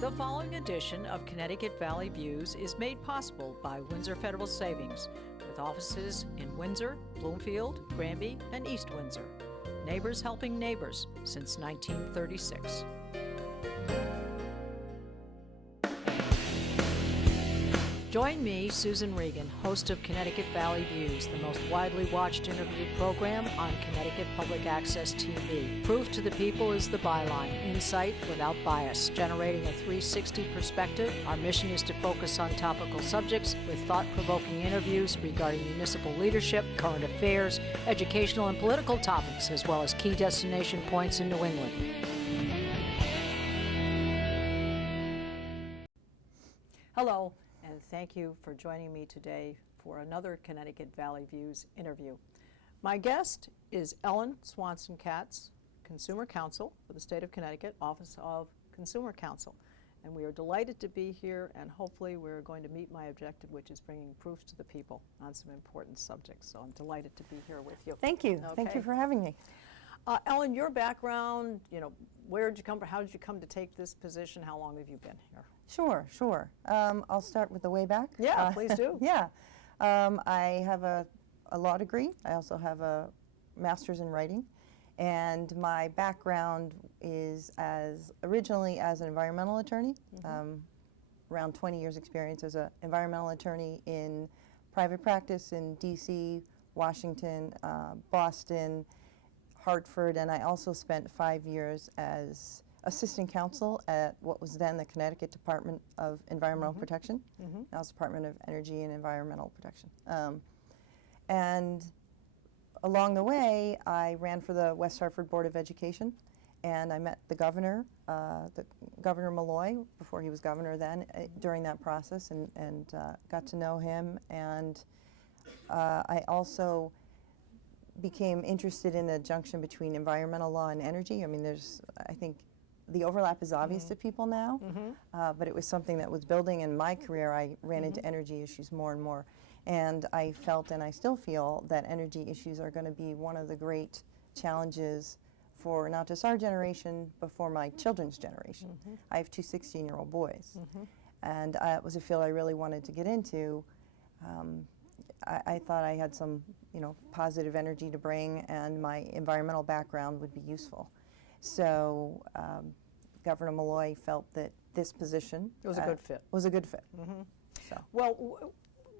The following edition of Connecticut Valley Views is made possible by Windsor Federal Savings, with offices in Windsor, Bloomfield, Granby, and East Windsor. Neighbors helping neighbors since 1936. Join me, Susan Regan, host of Connecticut Valley Views, the most widely watched interview program on Connecticut Public Access TV. Proof to the people is the byline, insight without bias, generating a 360 perspective. Our mission is to focus on topical subjects with thought-provoking interviews regarding municipal leadership, current affairs, educational and political topics, as well as key destination points in New England. Hello. And thank you for joining me today for another Connecticut Valley Views interview. My guest is Elin Swanson Katz, Consumer Counsel for the state of Connecticut, Office of Consumer Counsel. And we are delighted to be here, and hopefully we're going to meet my objective, which is bringing proof to the people on some important subjects. So I'm delighted to be here with you. Thank you. Okay. Thank you for having me. Elin, your background, where did you come from? How did you come to take this position? How long have you been here? Sure. I'll start with the way back. Yeah, please do. Yeah. I have a law degree. I also have a master's in writing. And my background is originally as an environmental attorney, around 20 years experience as an environmental attorney in private practice in DC, Washington, Boston, Hartford, and I also spent 5 years as assistant counsel at what was then the Connecticut Department of Environmental Protection. Now it's Department of Energy and Environmental Protection. And along the way, I ran for the West Hartford Board of Education, and I met the governor, Governor Malloy, before he was governor then, during that process, and got to know him. And I also became interested in the junction between environmental law and energy. I mean, I think the overlap is obvious to people now, but it was something that was building in my career. I ran into energy issues more and more, and I felt, and I still feel, that energy issues are going to be one of the great challenges for not just our generation, but for my children's generation. I have two 16-year-old boys, and it was a field I really wanted to get into. I thought I had some, positive energy to bring, and my environmental background would be useful. So Governor Malloy felt that this position It was a good fit. Was a good fit. So. Well,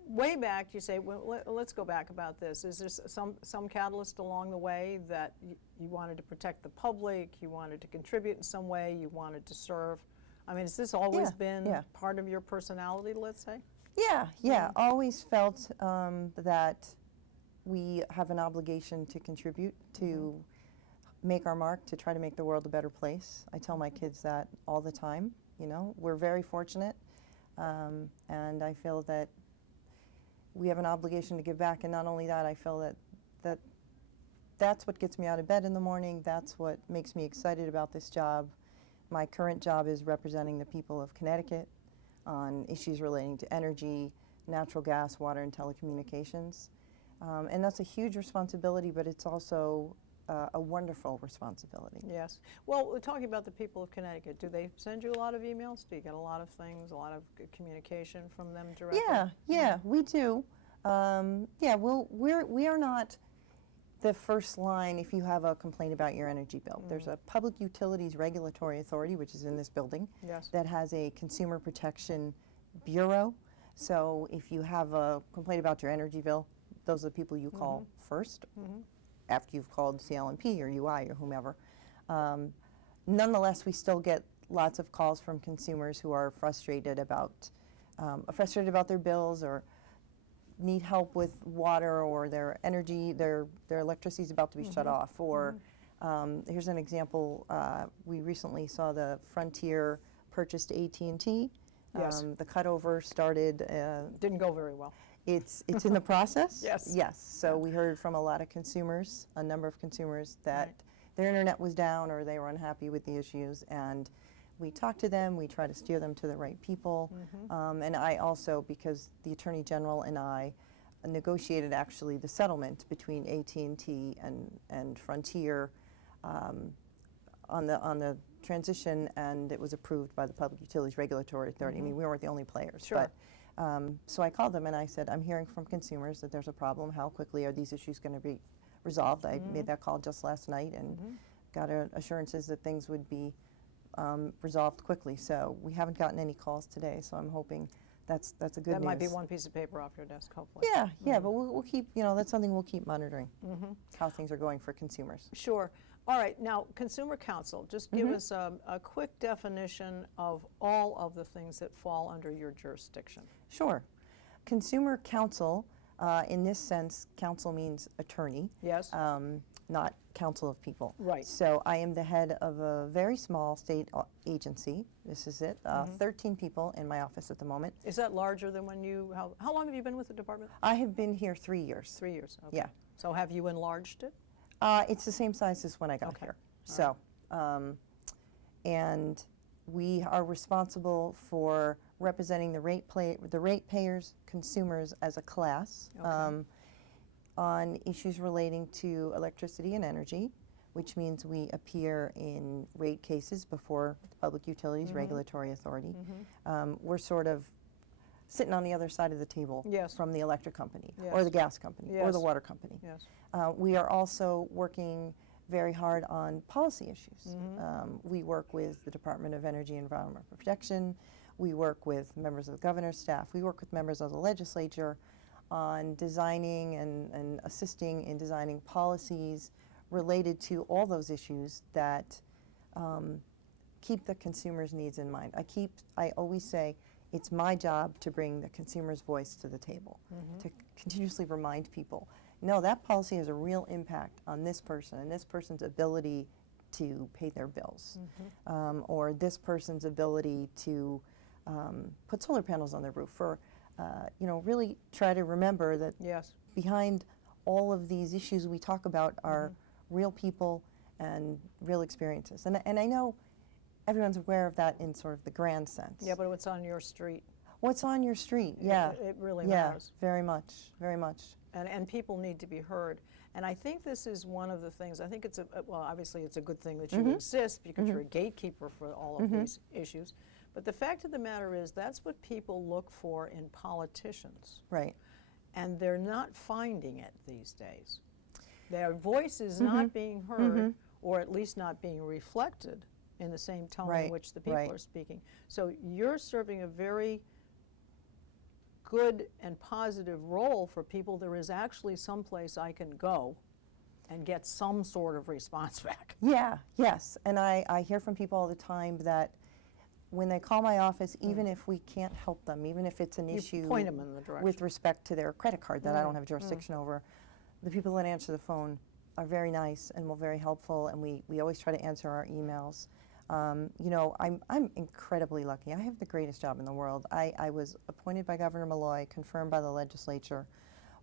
way back, you say, let's go back about this. Is there some catalyst along the way that you wanted to protect the public, you wanted to contribute in some way, you wanted to serve? I mean, has this always been part of your personality, let's say? Yeah. Always felt that we have an obligation to contribute, to make our mark, to try to make the world a better place. I tell my kids that all the time. We're very fortunate, and I feel that we have an obligation to give back. And not only that, I feel that's what gets me out of bed in the morning. That's what makes me excited about this job. My current job is representing the people of Connecticut on issues relating to energy, natural gas, water, and telecommunications. And that's a huge responsibility, but it's also a wonderful responsibility. Yes. Well, we're talking about the people of Connecticut. Do they send you a lot of emails? Do you get a lot of things, a lot of communication from them directly? Yeah, we do. We are not the first line if you have a complaint about your energy bill. There's a Public Utilities Regulatory Authority, which is in this building, that has a Consumer Protection Bureau. So if you have a complaint about your energy bill, those are the people you call first, after you've called CLNP or UI or whomever. Nonetheless, we still get lots of calls from consumers who are frustrated about their bills, or need help with water, or their energy, their electricity is about to be shut off. Or here's an example. We recently saw the Frontier purchased AT&T. The cutover started. Didn't go very well. It's in the process. Yes. So we heard from a number of consumers, that their internet was down or they were unhappy with the issues, and we talked to them. We try to steer them to the right people. And I also, because the Attorney General and I negotiated actually the settlement between AT&T and Frontier on the transition, and it was approved by the Public Utilities Regulatory Authority. I mean, we weren't the only players. Sure. But, so I called them and I said, I'm hearing from consumers that there's a problem. How quickly are these issues going to be resolved? I made that call just last night and got assurances that things would be resolved quickly. So we haven't gotten any calls today, so I'm hoping that's a good news. That might be one piece of paper off your desk, hopefully. Yeah, but we'll keep, that's something we'll keep monitoring, how things are going for consumers. Sure. All right, now, Consumer Counsel, just give us a quick definition of all of the things that fall under your jurisdiction. Sure. Consumer Counsel, in this sense, counsel means attorney. Yes. Not counsel of people. Right. So I am the head of a very small state agency. This is it. 13 people in my office at the moment. Is that larger than when you, how long have you been with the department? I have been here 3 years. 3 years, okay. Yeah. So have you enlarged it? It's the same size as when I got here. So, and we are responsible for representing the ratepayers, consumers as a class. On issues relating to electricity and energy, which means we appear in rate cases before the Public Utilities Regulatory Authority. We're sort of sitting on the other side of the table from the electric company or the gas company or the water company. Yes. We are also working very hard on policy issues. We work with the Department of Energy and Environmental Protection. We work with members of the governor's staff. We work with members of the legislature on designing and assisting in designing policies related to all those issues that keep the consumer's needs in mind. I always say it's my job to bring the consumer's voice to the table, to continuously remind people, no, that policy has a real impact on this person and this person's ability to pay their bills, or this person's ability to put solar panels on their roof, or really try to remember that behind all of these issues we talk about are real people and real experiences. And I know everyone's aware of that in sort of the grand sense. Yeah, but what's on your street? What's on your street, yeah. It really matters. Yeah, very much, very much. And people need to be heard. And I think this is one of the things, I think it's well, obviously it's a good thing that you exist because you're a gatekeeper for all of these issues. But the fact of the matter is that's what people look for in politicians. Right. And they're not finding it these days. Their voice is not being heard, or at least not being reflected in the same tone in which the people are speaking. So you're serving a very good and positive role for people. There is actually some place I can go and get some sort of response back. Yeah, yes. And I hear from people all the time that when they call my office, even if we can't help them, even if it's an issue point them in the direction. with respect to their credit card that I don't have jurisdiction over, the people that answer the phone are very nice and very helpful, and we always try to answer our emails. I'm incredibly lucky. I have the greatest job in the world. I was appointed by Governor Malloy, confirmed by the legislature,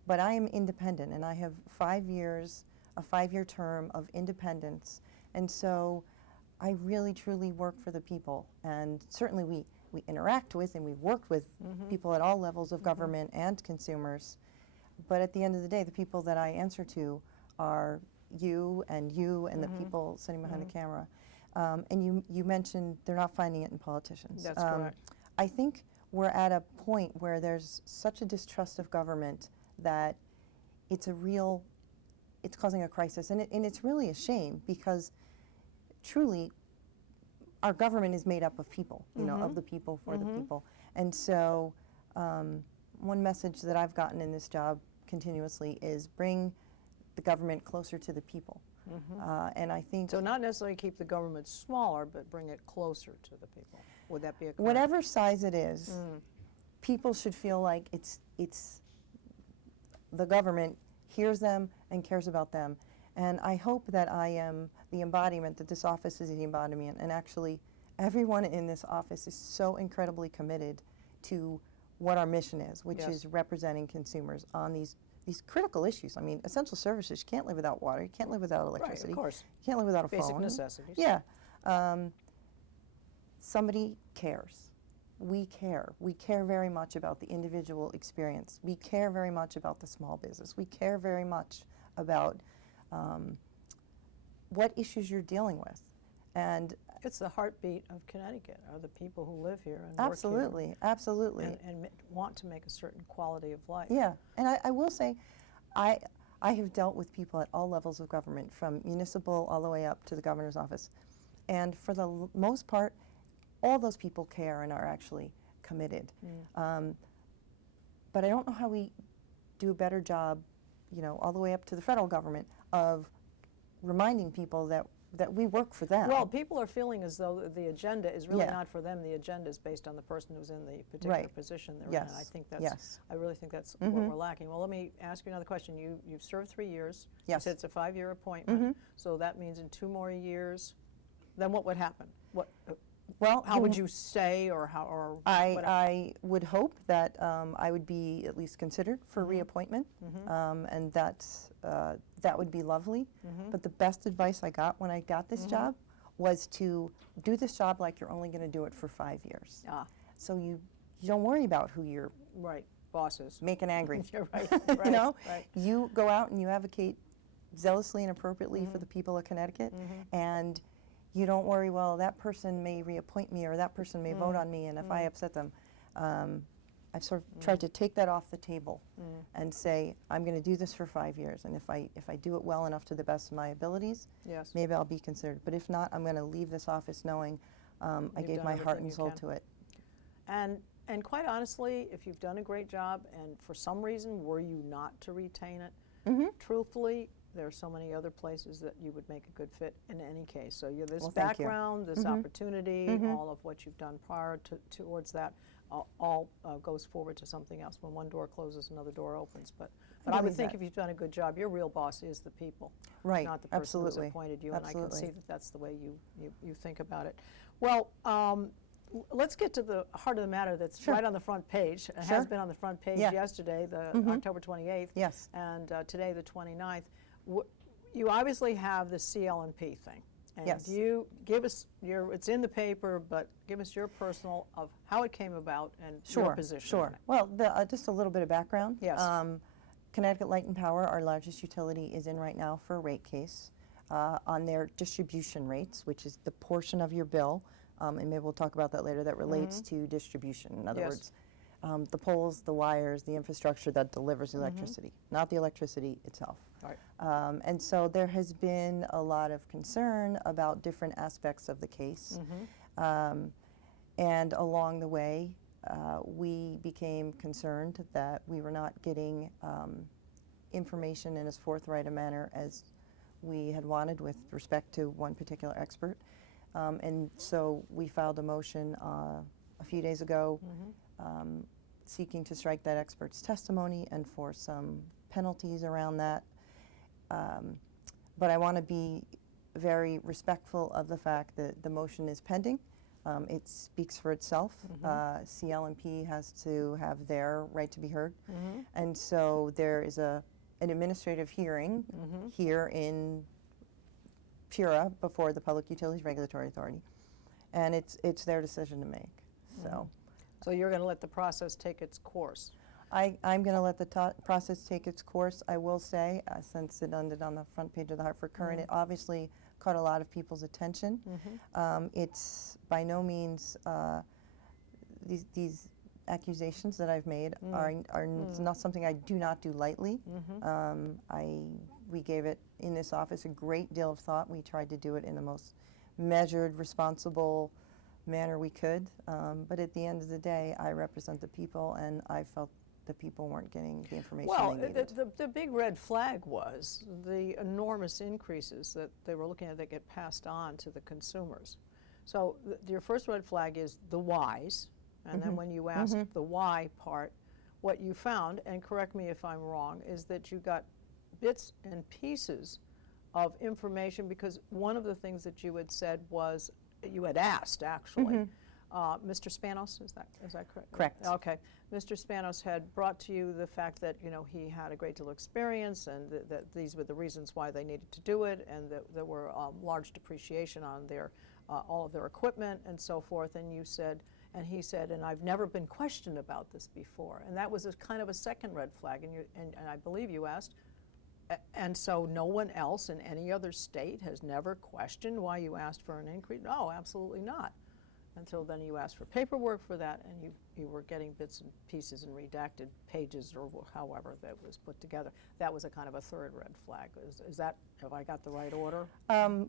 but I am independent, and I have 5 years, a 5-year term of independence, and so I really truly work for the people. And certainly we interact with and we've worked with people at all levels of government and consumers, but at the end of the day, the people that I answer to are you and the people sitting behind the camera. And you mentioned they're not finding it in politicians. That's correct. I think we're at a point where there's such a distrust of government that it's causing a crisis. And it's really a shame because truly our government is made up of people, of the people for the people. And so one message that I've gotten in this job continuously is bring the government closer to the people. And I think so. Not necessarily keep the government smaller, but bring it closer to the people. Would that be a correct? Whatever size it is, people should feel like it's the government hears them and cares about them. And I hope that I am the embodiment, that this office is the embodiment, and actually everyone in this office is so incredibly committed to what our mission is, which is representing consumers on these critical issues. I mean, essential services, you can't live without water, you can't live without electricity. Right, of course. You can't live without a phone. Basic necessities. Yeah. Somebody cares. We care. We care very much about the individual experience. We care very much about the small business. We care very much about what issues you're dealing with. And It's the heartbeat of Connecticut, are the people who live here and work absolutely, absolutely. here and want to make a certain quality of life. Yeah, and I will say, I have dealt with people at all levels of government, from municipal all the way up to the governor's office. And for the most part, all those people care and are actually committed. But I don't know how we do a better job, you know, all the way up to the federal government, of reminding people that we work for them. Well, people are feeling as though the agenda is really Yeah. not for them. The agenda is based on the person who's in the particular Right. position they're Yes. in. I think that's, Yes. I really think that's what we're lacking. Well, let me ask you another question. You've served 3 years. Yes. You said it's a 5-year appointment. So that means in 2 more years, then what would happen? Well, How would you stay, or how, or what? I would hope that I would be at least considered for reappointment, and that would be lovely. But the best advice I got when I got this job was to do this job like you're only going to do it for 5 years. So you don't worry about who you're Right, bosses. making angry. You're right, You know, right. you go out and you advocate zealously and appropriately for the people of Connecticut, and you don't worry, well, that person may reappoint me, or that person may vote on me, and if I upset them, I've sort of tried to take that off the table and say, I'm going to do this for 5 years, and if I do it well enough to the best of my abilities, Yes. maybe I'll be considered. But if not, I'm going to leave this office knowing I You've gave done my heart everything and you soul can. to it. And quite honestly, if you've done a great job, and for some reason were you not to retain it, truthfully, there are so many other places that you would make a good fit in any case. So you have this Well, thank you. background, this opportunity, all of what you've done prior towards that, all goes forward to something else. When one door closes, another door opens. But I would believe think that. if you've done a good job, your real boss is the people, Right, not the person who's absolutely. appointed you. And I can see Absolutely. that that's the way you think about it. Well, let's get to the heart of the matter that's Sure. right on the front page. It Sure. has been on the front page Yeah. yesterday, the October 28th, Yes. and today, the 29th. You obviously have the CL&P thing. And Yes. you give us it's in the paper, but give us your personal of how it came about and your position. Sure. on it. Well, just a little bit of background. Yes. Connecticut Light and Power, our largest utility, is in right now for a rate case on their distribution rates, which is the portion of your bill, and maybe we'll talk about that later, that relates to distribution. In other Yes. words, the poles, the wires, the infrastructure that delivers electricity, not the electricity itself. Right. And so there has been a lot of concern about different aspects of the case. And along the way, we became concerned that we were not getting information in as forthright a manner as we had wanted with respect to one particular expert. And so we filed a motion a few days ago seeking to strike that expert's testimony and for some penalties around that. But I want to be very respectful of the fact that the motion is pending. It speaks for itself. CL&P has to have their right to be heard. And so there is an administrative hearing here in PURA before the Public Utilities Regulatory Authority. And it's their decision to make. So you're going to let the process take its course. I'm going to let the process take its course. I will say, since it ended on the front page of the Hartford Courant, it obviously caught a lot of people's attention. It's by no means, these accusations that I've made are not something I do not do lightly. We gave it in this office a great deal of thought. We tried to do it in the most measured, responsible manner we could. But at the end of the day, I represent the people, and I felt the people weren't getting the information they needed. The big red flag was the enormous increases that they were looking at that get passed on to the consumers. So your first red flag is the whys, and then when you asked the why part, what you found, and correct me if I'm wrong, is that you got bits and pieces of information, because one of the things that you had said was, you had asked actually, Mr. Spanos, is that correct? Correct. Okay. Mr. Spanos had brought to you the fact that, he had a great deal of experience, and that these were the reasons why they needed to do it, and that there were large depreciation on their all of their equipment and so forth. And you said, and he said, and I've never been questioned about this before. And that was a kind of a second red flag. And I believe you asked, And so no one else in any other state has never questioned why you asked for an increase? No, absolutely not. Until then you asked for paperwork for that, and you were getting bits and pieces and redacted pages or however that was put together. That was a kind of a third red flag. Is that, have I got the right order?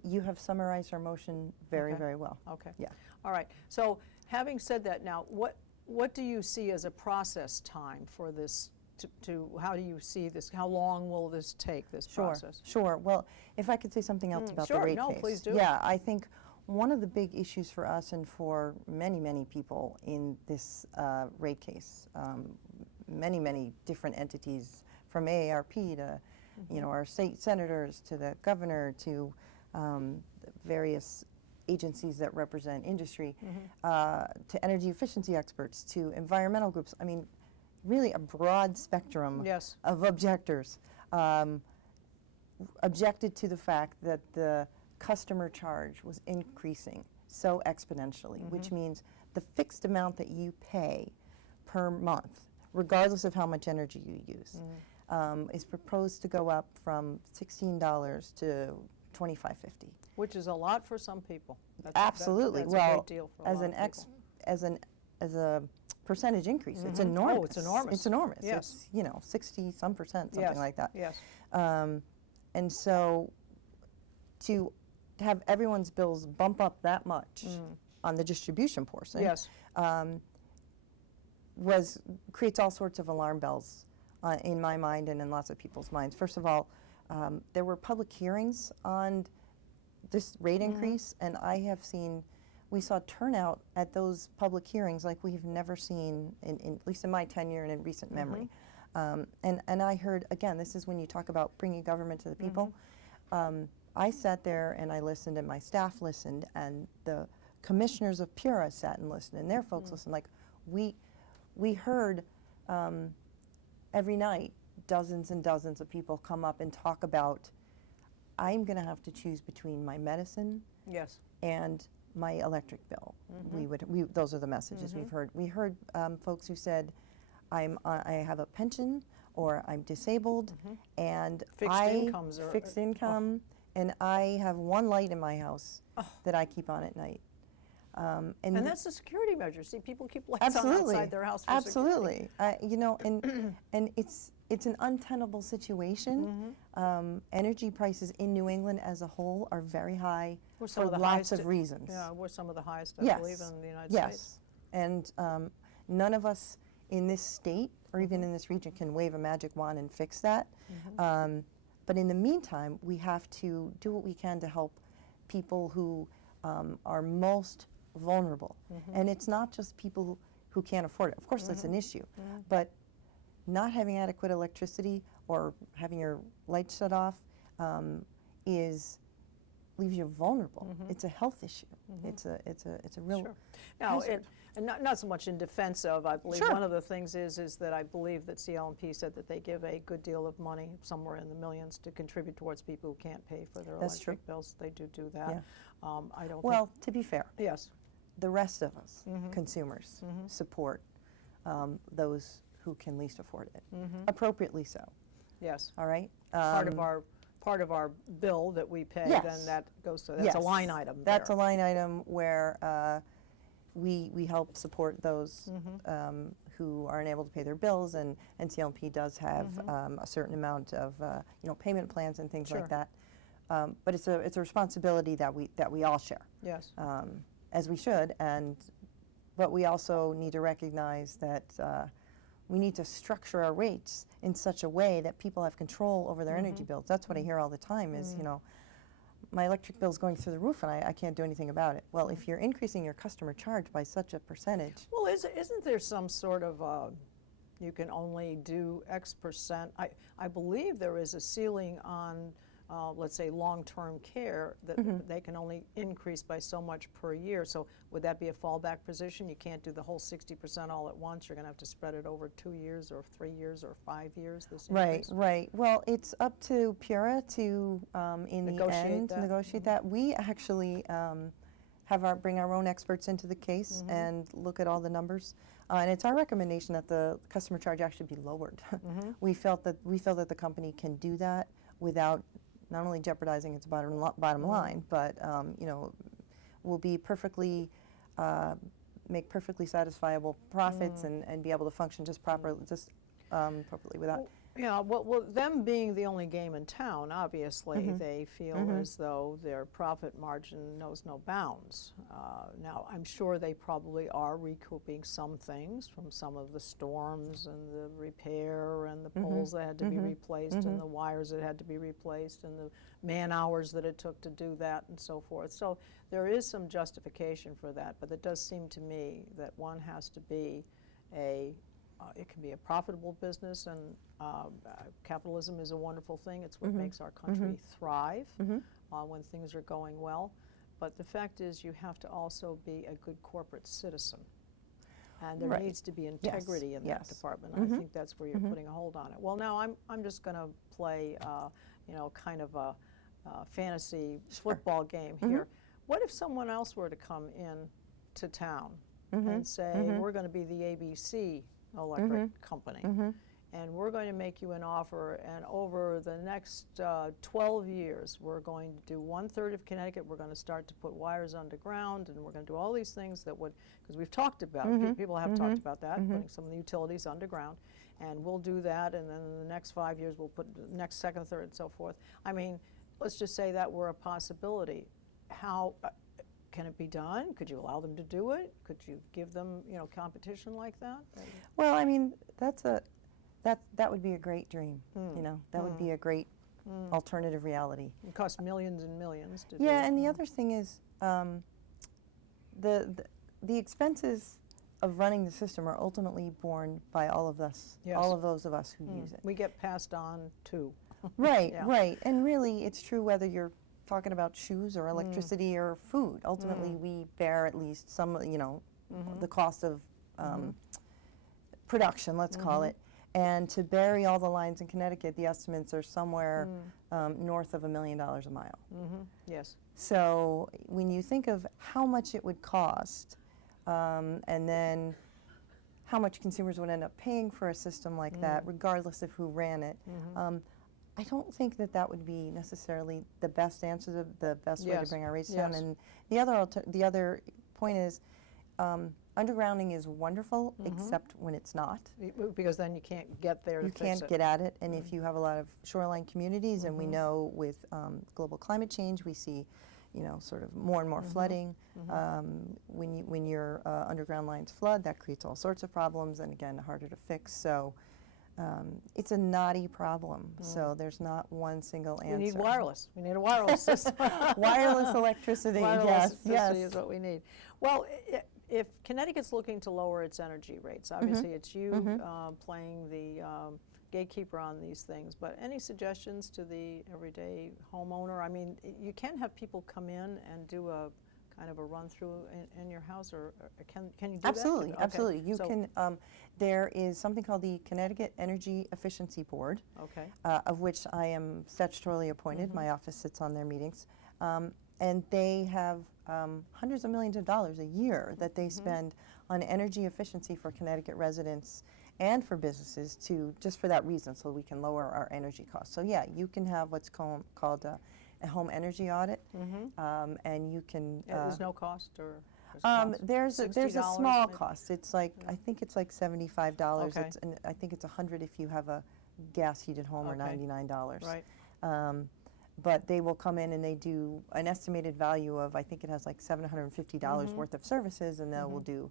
You have summarized our motion very, Okay. very well. Okay. Yeah. All right. So having said that now, what do you see as a process time for this? How do you see this? How long will this take, this process? Sure. Well, if I could say something else about the rate case. No, please do. Yeah, I think one of the big issues for us and for many, many people in this rate case, many different entities from AARP to, our state senators to the governor to various agencies that represent industry, to energy efficiency experts, to environmental groups. I mean, really a broad spectrum Yes. of objectors objected to the fact that the customer charge was increasing so exponentially, which means the fixed amount that you pay per month, regardless of how much energy you use, is proposed to go up from $16 to $25.50. Which is a lot for some people. Absolutely. That's well, a great deal for a as lot an of people. as a percentage increase, it's enormous. Oh, it's enormous. It's enormous. Yes. It's 60-some percent, something Yes. like that. Yes. And so to have everyone's bills bump up that much on the distribution portion Yes. creates all sorts of alarm bells in my mind and in lots of people's minds. First of all, there were public hearings on this rate increase, and we saw turnout at those public hearings like we've never seen, at least in my tenure and in recent memory. And I heard, again, this is when you talk about bringing government to the people. I sat there and I listened, and my staff listened, and the commissioners of PURA sat and listened, and their folks listened. Like, we heard every night dozens and dozens of people come up and talk about, I'm going to have to choose between my medicine Yes. and my electric bill. Those are the messages we've heard. We heard folks who said, I have a pension, or I'm disabled, and fixed income, and I have one light in my house that I keep on at night. And that's a security measure. See, people keep lights on outside their house for security. Absolutely. And it's an untenable situation. Energy prices in New England as a whole are very high for lots of reasons. Yeah, we're some of the highest, I believe, in the United States. And none of us in this state or even in this region can wave a magic wand and fix that. But in the meantime, we have to do what we can to help people who are most vulnerable. And it's not just people who can't afford it. Of course, that's an issue. But not having adequate electricity or having your lights shut off leaves you vulnerable. It's a health issue. It's a real Now, hazard. and not so much in defense of, I believe one of the things is that I believe that CL&P said that they give a good deal of money, somewhere in the millions, to contribute towards people who can't pay for their electric bills. They do that. I don't Well, to be fair, yes. the rest of us, consumers, support those who can least afford it, appropriately so. Yes. All right? Part of our bill that we pay, Yes. then that goes to, that's a line item That's there. a line item where we help support those who are unable to pay their bills, and CLP does have a certain amount of payment plans and things like that. But it's a responsibility that we all share. Yes. As we should, but we also need to recognize that we need to structure our rates in such a way that people have control over their energy bills. That's what I hear all the time is, my electric bill's going through the roof and I can't do anything about it. Well, if you're increasing your customer charge by such a percentage. Well, isn't there some sort of, you can only do X percent? I believe there is a ceiling on, let's say, long-term care that they can only increase by so much per year. So would that be a fallback position? You can't do the whole 60% all at once. You're going to have to spread it over 2 years or 3 years or 5 years, this increase? Right. Well, it's up to PURA to, in the end, negotiate that. We actually bring our own experts into the case and look at all the numbers. And it's our recommendation that the customer charge actually be lowered. We felt that the company can do that without not only jeopardizing its bottom line, but will be perfectly make perfectly satisfiable profits and be able to function just properly, properly without. Yeah, well, them being the only game in town, obviously, they feel as though their profit margin knows no bounds. Now, I'm sure they probably are recouping some things from some of the storms and the repair and the poles that had to be replaced and the wires that had to be replaced and the man hours that it took to do that and so forth. So there is some justification for that, but it does seem to me that one has to be it can be a profitable business, and capitalism is a wonderful thing. It's what makes our country thrive when things are going well. But the fact is, you have to also be a good corporate citizen. And there needs to be integrity in that department. I think that's where you're putting a hold on it. Well, now I'm just going to play, kind of a fantasy football game here. What if someone else were to come in to town and say, we're going to be the ABC electric company, and we're going to make you an offer, and over the next 12 years, we're going to do 1/3 of Connecticut. We're going to start to put wires underground, and we're going to do all these things that would, because we've talked about, people have talked about that, putting some of the utilities underground, and we'll do that, and then in the next 5 years, we'll put the next second, third, and so forth. I mean, let's just say that were a possibility. How can it be done? Could you allow them to do it? Could you give them, competition like that? Well, I mean, that would be a great dream. That would be a great alternative reality. It costs millions and millions to do. Yeah, and the other thing is, the expenses of running the system are ultimately borne by all of us, all of those of us who use it. We get passed on too. Right, right, and really, it's true whether you're talking about shoes or electricity or food. Ultimately, we bear at least some, the cost of production, let's call it. And to bury all the lines in Connecticut, the estimates are somewhere north of $1 million a mile. Yes. So when you think of how much it would cost, and then how much consumers would end up paying for a system like that, regardless of who ran it, I don't think that would be necessarily the best answer, the best way to bring our rates down. And the other point is, undergrounding is wonderful, except when it's not. Because then you can't get there to You fix it. can't get at it, and if you have a lot of shoreline communities, and we know with global climate change, we see, sort of more and more flooding. When your underground lines flood, that creates all sorts of problems, and again, harder to fix. So. It's a knotty problem, so there's not one single answer. We need wireless. We need a wireless system. Wireless electricity, wireless electricity is what we need. Well, if Connecticut's looking to lower its energy rates, obviously it's you playing the gatekeeper on these things, but any suggestions to the everyday homeowner? I mean, you can have people come in and do a kind of a run through in your house, or can you do absolutely, that? Absolutely, you can. There is something called the Connecticut Energy Efficiency Board, of which I am statutorily appointed. My office sits on their meetings, and they have hundreds of millions of dollars a year that they spend on energy efficiency for Connecticut residents and for businesses, just for that reason, so we can lower our energy costs. So yeah, you can have what's called a home energy audit, and you can. There's no cost, or there's a small cost. It's like I think it's like $75. And I think it's $100 if you have a gas heated home, or $99. Right. But they will come in and they do an estimated value of, I think it has like $750 worth of services, and they will do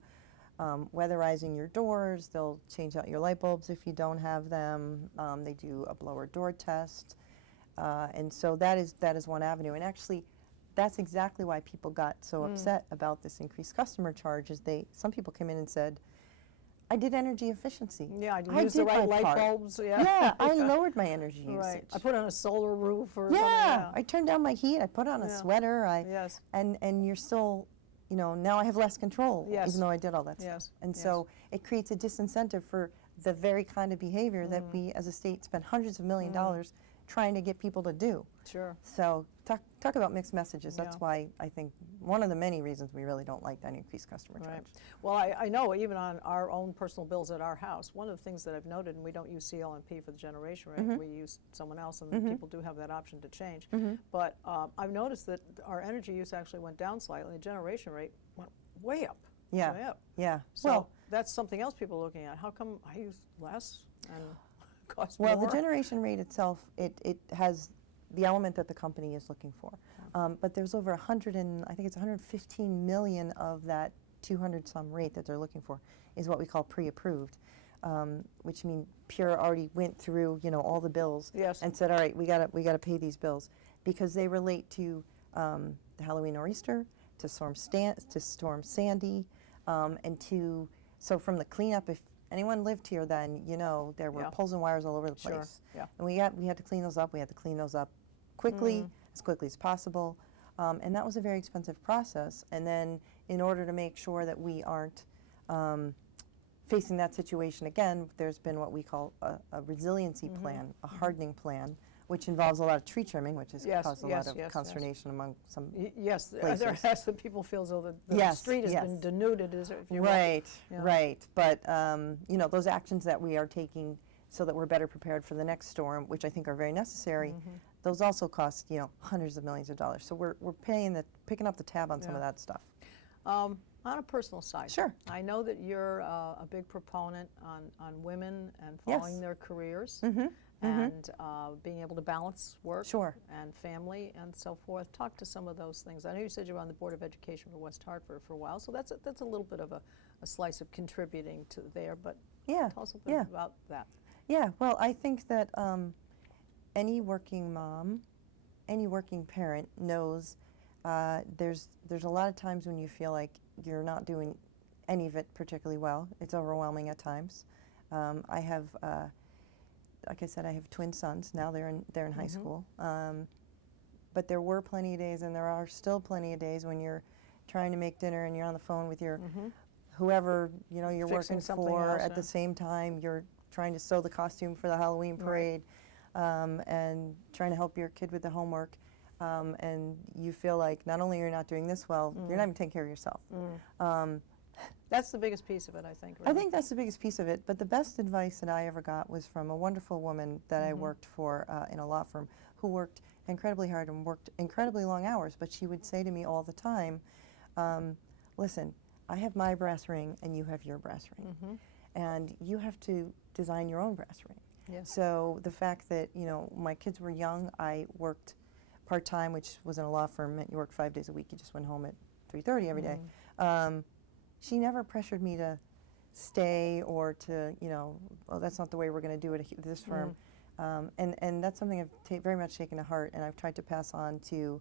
weatherizing your doors. They'll change out your light bulbs if you don't have them. They do a blower door test. And so that is one avenue. And actually, that's exactly why people got so upset about this increased customer charge. Some people came in and said, I did energy efficiency. Yeah, I used the right light bulbs. Yeah, I lowered my energy usage. I put on a solar roof or something. Yeah, I turned down my heat. I put on a sweater. Yes. And you're still, now I have less control, even though I did all that stuff. Yes. And so it creates a disincentive for the very kind of behavior that we as a state spend hundreds of millions of dollars trying to get people to do. Sure. So talk about mixed messages. That's Yeah. why I think one of the many reasons we really don't like that increased customer Right. charge. Well, I know even on our own personal bills at our house, one of the things that I've noted, and we don't use CLNP for the generation rate, we use someone else, and people do have that option to change. But I've noticed that our energy use actually went down slightly. The generation rate went way up. Yeah. Way up. Yeah. So Well, that's something else people are looking at. How come I use less and cost well, more? the generation rate itself, it has the element that the company is looking for. But there's over 100 and I think it's 115 million of that 200 some rate that they're looking for is what we call pre-approved, which means Pure already went through, you know, all the bills Yes. and said, all right, we gotta pay these bills because they relate to the Halloween or Easter, to Storm Sandy, and so from the cleanup, if anyone lived here then, you know, there were Yeah. poles and wires all over the Sure. place. Yeah. And we had to clean those up. We had to clean those up quickly, as quickly as possible. And that was a very expensive process. And then in order to make sure that we aren't facing that situation again, there's been what we call a resiliency plan, a hardening plan, which involves a lot of tree trimming, which has Yes, caused a yes, lot of yes, yes. consternation among some. Yes, there places. has the people feel as though the Yes, street has yes. been denuded, as if you will. Right, Yeah. right. But you know, those actions that we are taking so that we're better prepared for the next storm, which I think are very necessary, those also cost, you know, hundreds of millions of dollars. So we're picking up the tab on some of Yeah. that stuff. On a personal side, Sure. I know that you're a big proponent on women and Yes. following their careers Mm-hmm. and being able to balance work Sure. and family and so forth. Talk to some of those things. I know you said you were on the Board of Education for West Hartford for a while, so that's a little bit of a slice of contributing to there, but Yeah. tell us a bit Yeah. about that. Yeah. Well, I think that any working mom, any working parent knows there's a lot of times when you feel like you're not doing any of it particularly well. It's overwhelming at times. I have, like I said, I have twin sons. Now they're in high school. But there were plenty of days, and there are still plenty of days when you're trying to make dinner and you're on the phone with your whoever you know you're Fixing working something for. else, At yeah. the same time, you're trying to sew the costume for the Halloween parade, and trying to help your kid with the homework. And you feel like not only you're not doing this well, you're not even taking care of yourself. That's the biggest piece of it, I think. I Really. think that's the biggest piece of it. But the best advice that I ever got was from a wonderful woman that I worked for in a law firm who worked incredibly hard and worked incredibly long hours. But she would say to me all the time, listen, I have my brass ring and you have your brass ring. And you have to design your own brass ring. Yes. So the fact that, you know, my kids were young, I worked part-time, which was in a law firm, meant you worked 5 days a week, you just went home at 3:30 every day. She never pressured me to stay or to, you know, oh, that's not the way we're going to do it at this firm. And that's something I've very much taken to heart, and I've tried to pass on to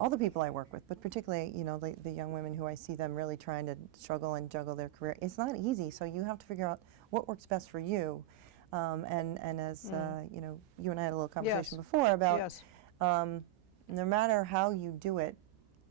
all the people I work with, but particularly, you know, the young women who I see them really trying to struggle and juggle their career. It's not easy, so you have to figure out what works best for you. And as, you know, you and I had a little conversation before about Yes. no matter how you do it,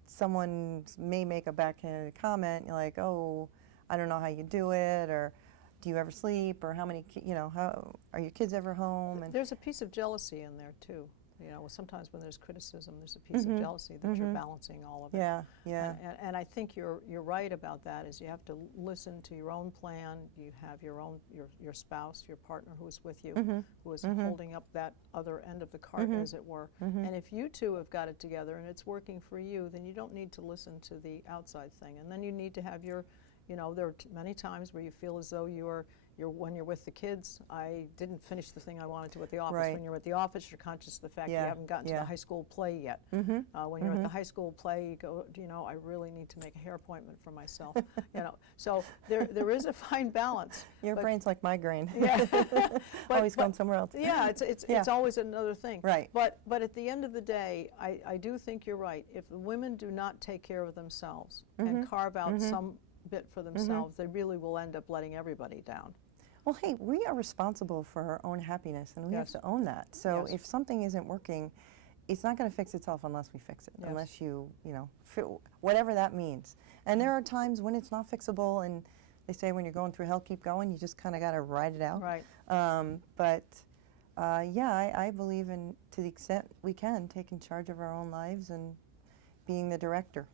someone may make a backhanded comment, you're like, oh, I don't know how you do it, or do you ever sleep, or how many, you know, how are your kids ever home? And There's a piece of jealousy in there too. You know, sometimes when there's criticism, there's a piece of jealousy that you're balancing all of it. yeah, yeah, And I think you're right about that. Is you have to listen to your own plan. You have your own your spouse, your partner who is with you, who is holding up that other end of the cart, as it were. And if you two have got it together and it's working for you, then you don't need to listen to the outside thing. And then you need to have your, you know, there are many times where you feel as though when you're with the kids, I didn't finish the thing I wanted to at the office. Right. When you're at the office, you're conscious of the fact you Yeah, haven't gotten to yeah. the high school play yet. When you're at the high school play, you go, you know, I really need to make a hair appointment for myself. You know, so there is a fine balance. your but- brain's like migraine. Yeah. Always going somewhere else. Yeah, it's always another thing. Right. But at the end of the day, I do think you're right. If the women do not take care of themselves and carve out some bit for themselves, they really will end up letting everybody down. Well, hey, we are responsible for our own happiness, and we Yes. have to own that. So Yes. if something isn't working, it's not going to fix itself unless we fix it, Yes. unless you know, whatever that means. And there are times when it's not fixable, and they say when you're going through hell, keep going. You just kind of got to ride it out. Right. But Yeah, I believe in, to the extent we can, taking charge of our own lives and being the director.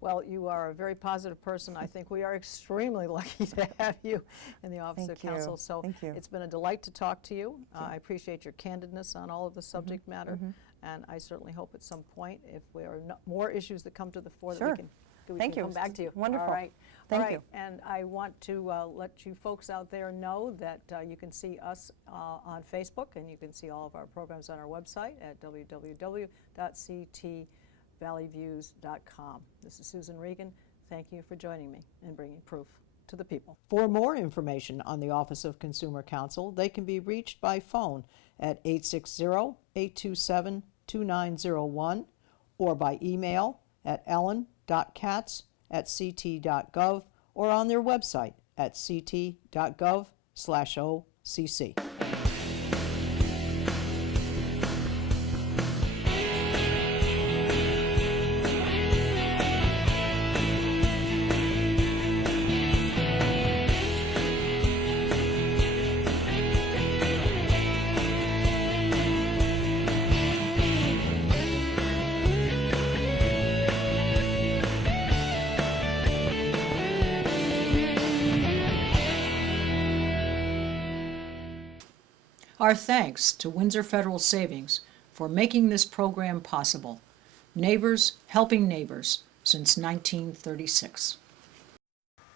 Well, you are a very positive person. I think we are extremely lucky to have you in the Office of Thank you. Counsel. So Thank you. it's been a delight to talk to you. I appreciate your candidness on all of the subject matter, and I certainly hope at some point, if there are more issues that come to the fore, that Sure. we Thank can you. come back to you. Wonderful. All right. Thank All right. you. And I want to let you folks out there know that you can see us on Facebook, and you can see all of our programs on our website at www.ctvalleyviews.com. This is Susan Regan. Thank you for joining me in bringing proof to the people. For more information on the Office of Consumer Counsel, they can be reached by phone at 860-827-2901 or by email at elin.katz@ct.gov or on their website at ct.gov/OCC. Our thanks to Windsor Federal Savings for making this program possible. Neighbors helping neighbors since 1936.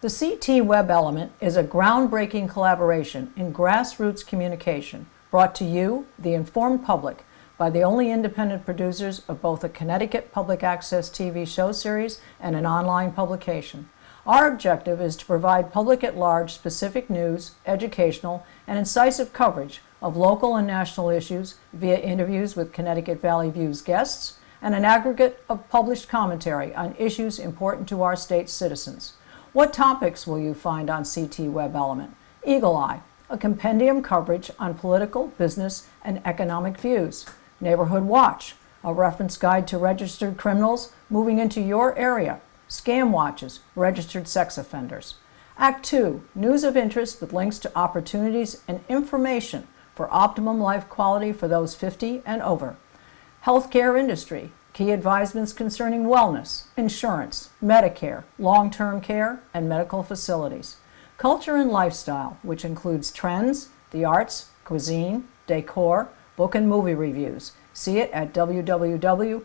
The CT Web Element is a groundbreaking collaboration in grassroots communication brought to you, the informed public, by the only independent producers of both a Connecticut public access TV show series and an online publication. Our objective is to provide public at large specific news, educational, and incisive coverage of local and national issues via interviews with Connecticut Valley Views guests and an aggregate of published commentary on issues important to our state's citizens. What topics will you find on CT Web Element? Eagle Eye, a compendium coverage on political, business, and economic views. Neighborhood Watch, a reference guide to registered criminals moving into your area. Scam Watches, registered sex offenders. Act 2, news of interest with links to opportunities and information for optimum life quality for those 50 and over. Healthcare industry, key advisements concerning wellness, insurance, Medicare, long-term care, and medical facilities. Culture and lifestyle, which includes trends, the arts, cuisine, decor, book and movie reviews. See it at www.ctvveb.com.